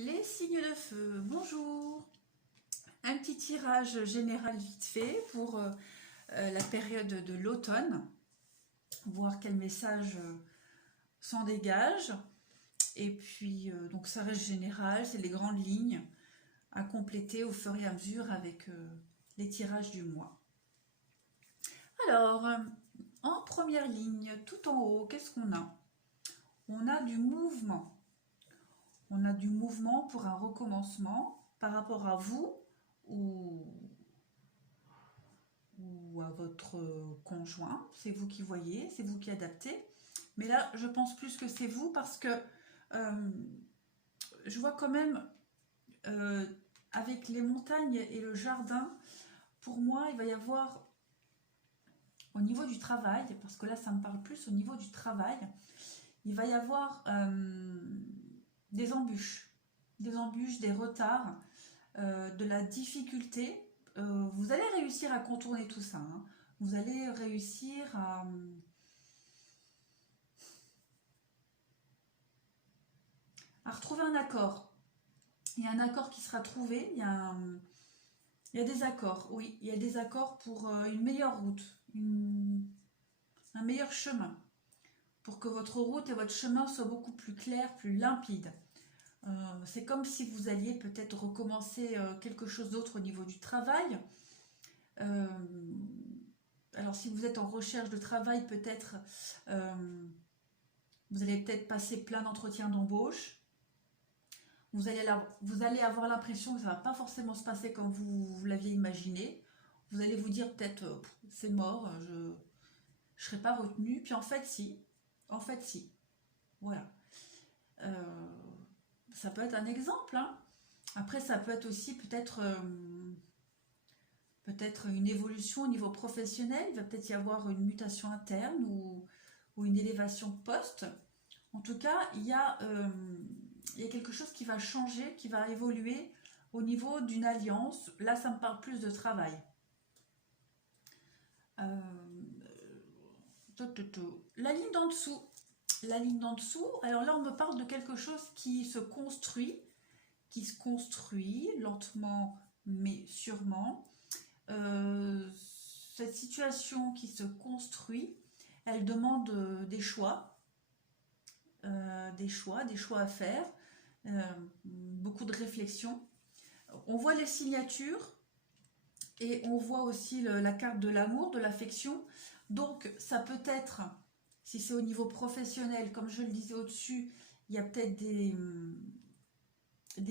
Les signes de feu, bonjour. Un petit tirage général vite fait pour la période de l'automne, voir quel message s'en dégage. Et puis, donc ça reste général, c'est les grandes lignes à compléter au fur et à mesure avec les tirages du mois. Alors, en première ligne, tout en haut, qu'est-ce qu'on a? On a du mouvement. On a du mouvement pour un recommencement par rapport à vous ou à votre conjoint. C'est vous qui voyez, c'est vous qui adaptez. Mais là, je pense plus que c'est vous parce que je vois quand même avec les montagnes et le jardin, pour moi, il va y avoir au niveau du travail, parce que là, ça me parle plus au niveau du travail, il va y avoir des embûches, des retards, de la difficulté. Vous allez réussir à contourner tout ça. Hein. Vous allez réussir à retrouver un accord. Il y a un accord qui sera trouvé. Il y a des accords, oui. Il y a des accords pour une meilleure route, un meilleur chemin. Pour que votre route et votre chemin soient beaucoup plus clairs, plus limpides. C'est comme si vous alliez peut-être recommencer quelque chose d'autre au niveau du travail. Alors si vous êtes en recherche de travail, peut-être vous allez peut-être passer plein d'entretiens d'embauche. Vous allez avoir l'impression que ça ne va pas forcément se passer comme vous l'aviez imaginé. Vous allez vous dire peut-être c'est mort, je ne serai pas retenu. Puis en fait si. En fait si. Voilà. Ça peut être un exemple. Hein. Après ça peut être aussi peut-être une évolution au niveau professionnel. Il va peut-être y avoir une mutation interne ou une élévation de poste. En tout cas, il y a quelque chose qui va changer, qui va évoluer au niveau d'une alliance. Là, ça me parle plus de travail. La ligne d'en dessous. La ligne d'en dessous, alors là, on me parle de quelque chose qui se construit lentement mais sûrement. Cette situation qui se construit, elle demande des choix à faire, beaucoup de réflexion. On voit les signatures et on voit aussi la carte de l'amour, de l'affection. Donc ça peut être, si c'est au niveau professionnel, comme je le disais au-dessus, il y a peut-être des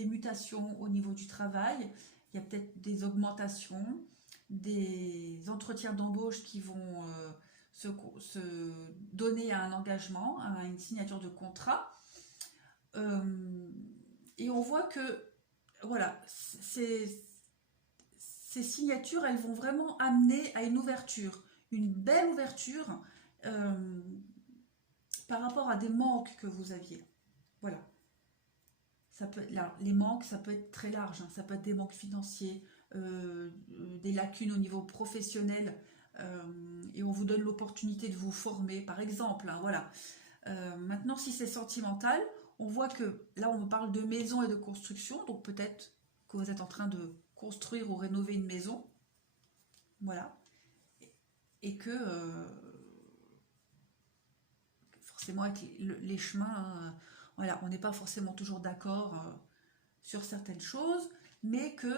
mutations au niveau du travail, il y a peut-être des augmentations, des entretiens d'embauche qui vont se donner à un engagement, à une signature de contrat. Et on voit que voilà, ces signatures, elles vont vraiment amener à une ouverture, une belle ouverture par rapport à des manques que vous aviez. Voilà. Ça peut être là, les manques, ça peut être très large. Hein. Ça peut être des manques financiers, des lacunes au niveau professionnel, et on vous donne l'opportunité de vous former, par exemple. Hein, voilà. Maintenant, si c'est sentimental, on voit que là, on me parle de maison et de construction, donc peut-être que vous êtes en train de construire ou rénover une maison, voilà, et que forcément avec les chemins, voilà, on n'est pas forcément toujours d'accord sur certaines choses, mais que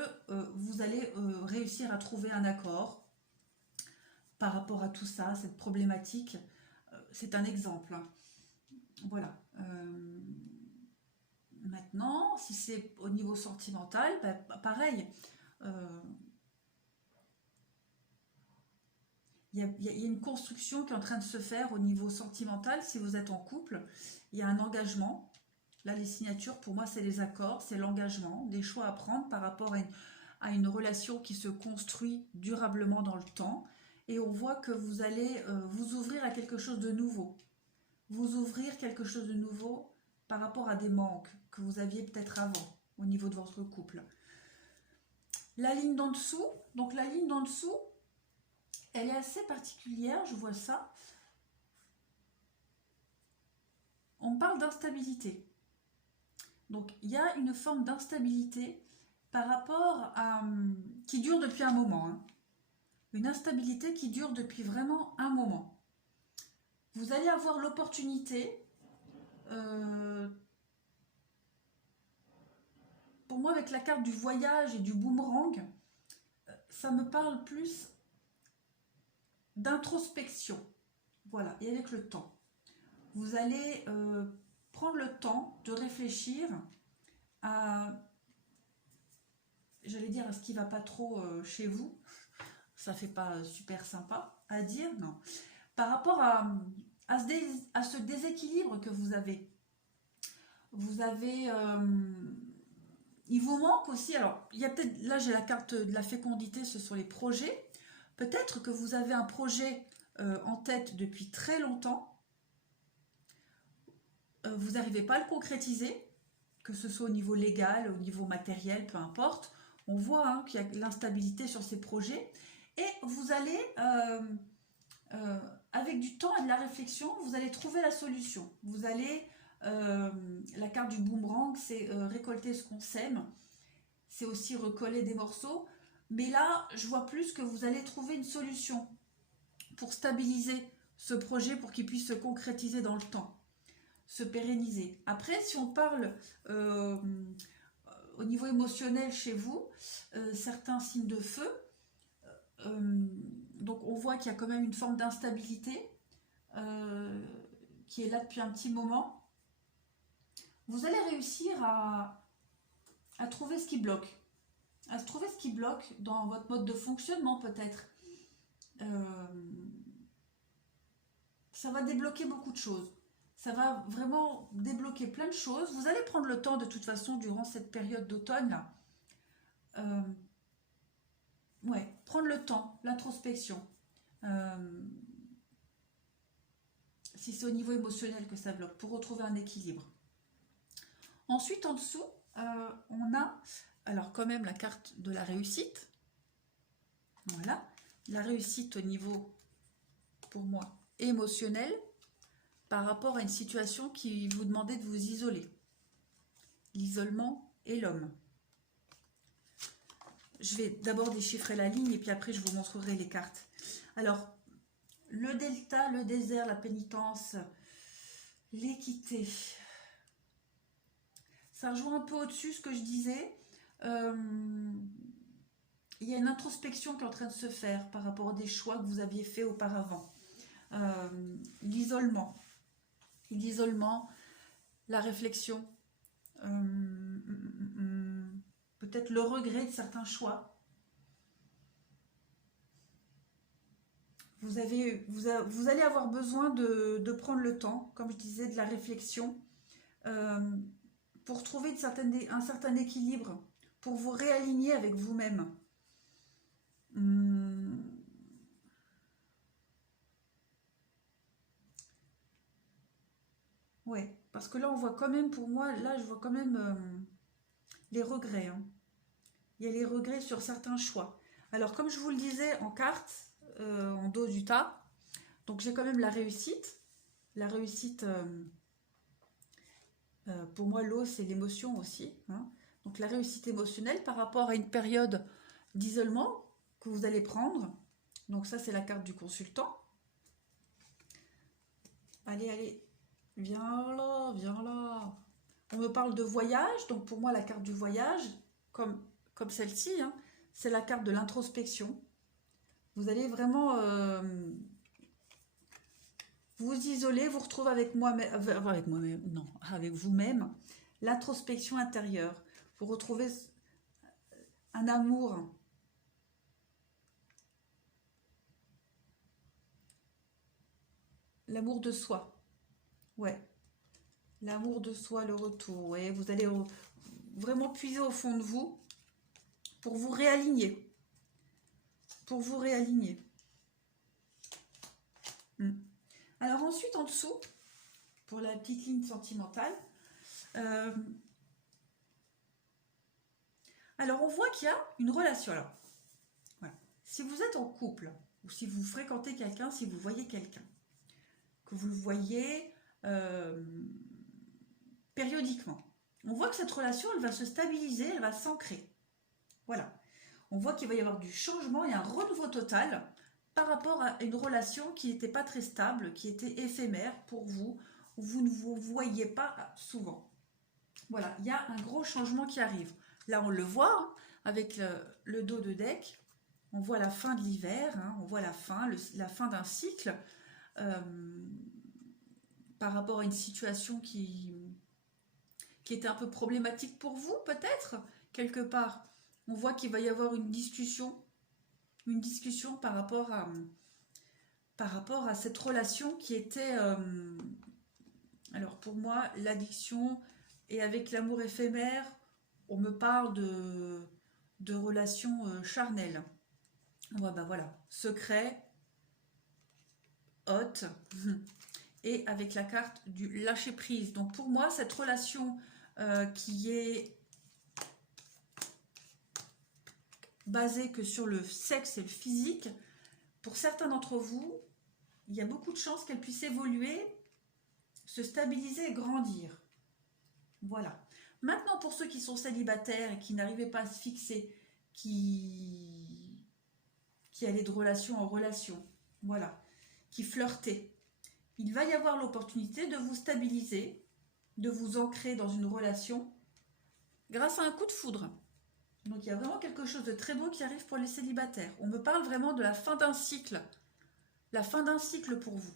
vous allez réussir à trouver un accord par rapport à tout ça, cette problématique. C'est un exemple. Hein. Voilà. Maintenant, si c'est au niveau sentimental, bah, pareil. Il y a une construction qui est en train de se faire au niveau sentimental. Si vous êtes en couple, il y a un engagement. Là, les signatures, pour moi, c'est les accords, c'est l'engagement, des choix à prendre par rapport à une relation qui se construit durablement dans le temps. Et on voit que vous allez vous ouvrir à quelque chose de nouveau. Vous ouvrir quelque chose de nouveau par rapport à des manques que vous aviez peut-être avant au niveau de votre couple. La ligne d'en dessous, donc la ligne d'en dessous, elle est assez particulière, je vois ça. On parle d'instabilité. Donc, il y a une forme d'instabilité par rapport à... qui dure depuis un moment. Hein. Une instabilité qui dure depuis vraiment un moment. Vous allez avoir l'opportunité, pour moi avec la carte du voyage et du boomerang, ça me parle plus d'introspection. Voilà, et avec le temps. Vous allez prendre le temps de réfléchir à, j'allais dire, à ce qui ne va pas trop chez vous. Ça fait pas super sympa à dire, non. Par rapport à ce déséquilibre que vous avez. Vous avez... il vous manque aussi... Alors, il y a peut-être... Là, j'ai la carte de la fécondité, ce sont les projets. Peut-être que vous avez un projet en tête depuis très longtemps. Vous n'arrivez pas à le concrétiser, que ce soit au niveau légal, au niveau matériel, peu importe. On voit hein, qu'il y a l'instabilité sur ces projets. Et vous allez, avec du temps et de la réflexion, vous allez trouver la solution. Vous allez, la carte du boomerang, c'est récolter ce qu'on sème. C'est aussi recoller des morceaux. Mais là, je vois plus que vous allez trouver une solution pour stabiliser ce projet, pour qu'il puisse se concrétiser dans le temps, se pérenniser. Après, si on parle au niveau émotionnel chez vous, certains signes de feu, donc on voit qu'il y a quand même une forme d'instabilité qui est là depuis un petit moment. Vous allez réussir à trouver ce qui bloque. À se trouver ce qui bloque dans votre mode de fonctionnement peut-être. Ça va débloquer beaucoup de choses. Ça va vraiment débloquer plein de choses. Vous allez prendre le temps de toute façon durant cette période d'automne là. Ouais, prendre le temps, l'introspection. Si c'est au niveau émotionnel que ça bloque, pour retrouver un équilibre. Ensuite, en dessous, on a, alors quand même la carte de la réussite. Voilà, la réussite au niveau, pour moi, émotionnel, par rapport à une situation qui vous demandait de vous isoler. L'isolement et l'homme. Je vais d'abord déchiffrer la ligne et puis après je vous montrerai les cartes. Alors, le delta, le désert, la pénitence, l'équité. Ça rejoint un peu au-dessus ce que je disais. Il y a une introspection qui est en train de se faire par rapport à des choix que vous aviez faits auparavant. L'isolement, la réflexion, peut-être le regret de certains choix. Vous allez avoir besoin de prendre le temps, comme je disais, de la réflexion, pour trouver un certain équilibre, pour vous réaligner avec vous-même. Ouais, parce que là, on voit quand même, pour moi, là, je vois quand même les regrets. Hein. Il y a les regrets sur certains choix. Alors, comme je vous le disais en carte, en dos du tas, donc j'ai quand même la réussite. La réussite, pour moi, l'eau, c'est l'émotion aussi. Hein. Donc, la réussite émotionnelle par rapport à une période d'isolement que vous allez prendre. Donc, ça, c'est la carte du consultant. Allez, allez. Viens là, viens là. On me parle de voyage, donc pour moi la carte du voyage, comme celle-ci, hein, c'est la carte de l'introspection. Vous allez vraiment vous isoler, vous retrouver avec moi-même, non, avec vous-même, l'introspection intérieure. Vous retrouvez un amour. L'amour de soi. Ouais. L'amour de soi, le retour. Ouais, vous allez vraiment puiser au fond de vous pour vous réaligner. Pour vous réaligner. Alors ensuite, en dessous, pour la petite ligne sentimentale, alors on voit qu'il y a une relation. Alors, voilà. Si vous êtes en couple, ou si vous fréquentez quelqu'un, si vous voyez quelqu'un, que vous le voyez périodiquement, On voit que cette relation, elle va se stabiliser, elle va s'ancrer. Voilà. On voit qu'il va y avoir du changement et un renouveau total par rapport à une relation qui n'était pas très stable, qui était éphémère pour vous, où vous ne vous voyez pas souvent. Voilà, il y a un gros changement qui arrive. Là, on le voit hein, avec le dos de deck. On voit la fin de l'hiver, hein, on voit la fin d'un cycle par rapport à une situation qui était un peu problématique pour vous, peut-être, quelque part. On voit qu'il va y avoir une discussion par rapport à cette relation qui était, alors pour moi, l'addiction, et avec l'amour éphémère, on me parle de relations charnelles. Ouais, bah voilà, secret, haute, et avec la carte du lâcher prise. Donc pour moi, cette relation qui est basée que sur le sexe et le physique, pour certains d'entre vous, il y a beaucoup de chances qu'elle puisse évoluer, se stabiliser et grandir. Voilà. Maintenant, pour ceux qui sont célibataires et qui n'arrivaient pas à se fixer, qui allaient de relation en relation, voilà, qui flirtaient, il va y avoir l'opportunité de vous stabiliser, de vous ancrer dans une relation grâce à un coup de foudre. Donc il y a vraiment quelque chose de très beau qui arrive pour les célibataires. On me parle vraiment de la fin d'un cycle. La fin d'un cycle pour vous.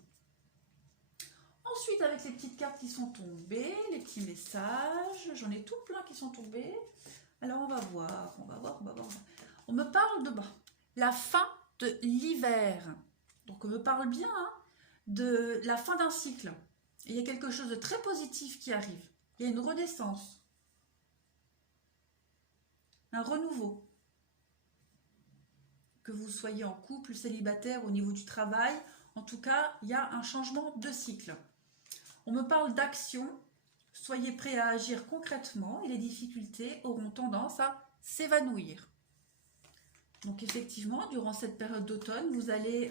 Ensuite, avec les petites cartes qui sont tombées, les petits messages, j'en ai tout plein qui sont tombés. Alors on va voir. On me parle de la fin de l'hiver. Donc on me parle bien hein, de la fin d'un cycle. Et il y a quelque chose de très positif qui arrive. Il y a une renaissance. Un renouveau. Que vous soyez en couple, célibataire, au niveau du travail, en tout cas, il y a un changement de cycle. On me parle d'action, soyez prêts à agir concrètement et les difficultés auront tendance à s'évanouir. Donc effectivement, durant cette période d'automne, vous allez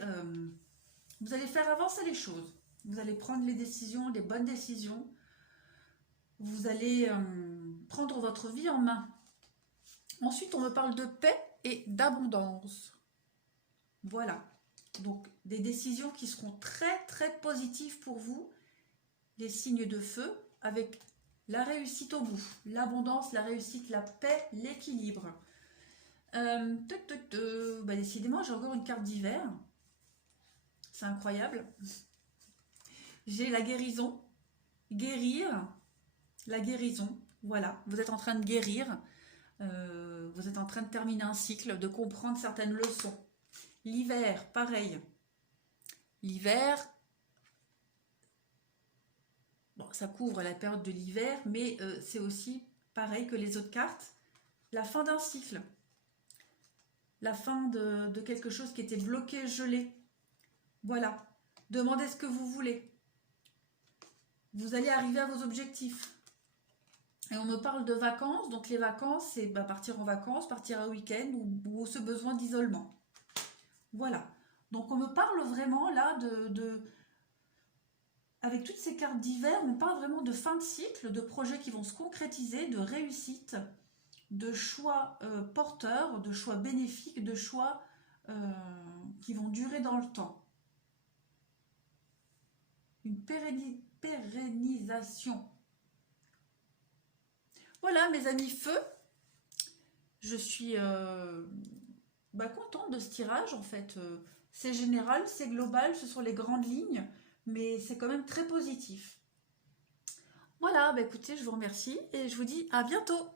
faire avancer les choses. Vous allez prendre les décisions, les bonnes décisions. Vous allez prendre votre vie en main. Ensuite, on me parle de paix et d'abondance. Voilà. Donc, des décisions qui seront très, très positives pour vous. Les signes de feu avec la réussite au bout. L'abondance, la réussite, la paix, l'équilibre. Décidément, j'ai encore une carte d'hiver. C'est incroyable. J'ai la guérison. Guérir. La guérison. Voilà. Vous êtes en train de guérir. Vous êtes en train de terminer un cycle, de comprendre certaines leçons. L'hiver, pareil. L'hiver, bon, ça couvre la période de l'hiver, mais c'est aussi pareil que les autres cartes. La fin d'un cycle. La fin de quelque chose qui était bloqué, gelé. Voilà. Demandez ce que vous voulez. Vous allez arriver à vos objectifs. Et on me parle de vacances. Donc les vacances, c'est partir en vacances, partir un week-end ou ce besoin d'isolement. Voilà. Donc on me parle vraiment là avec toutes ces cartes d'hiver, on parle vraiment de fin de cycle, de projets qui vont se concrétiser, de réussite, de choix porteurs, de choix bénéfiques, de choix qui vont durer dans le temps. Une pérennisation. Voilà mes amis feu, je suis contente de ce tirage en fait. C'est général, c'est global, ce sont les grandes lignes, mais c'est quand même très positif. Voilà, écoutez, je vous remercie et je vous dis à bientôt.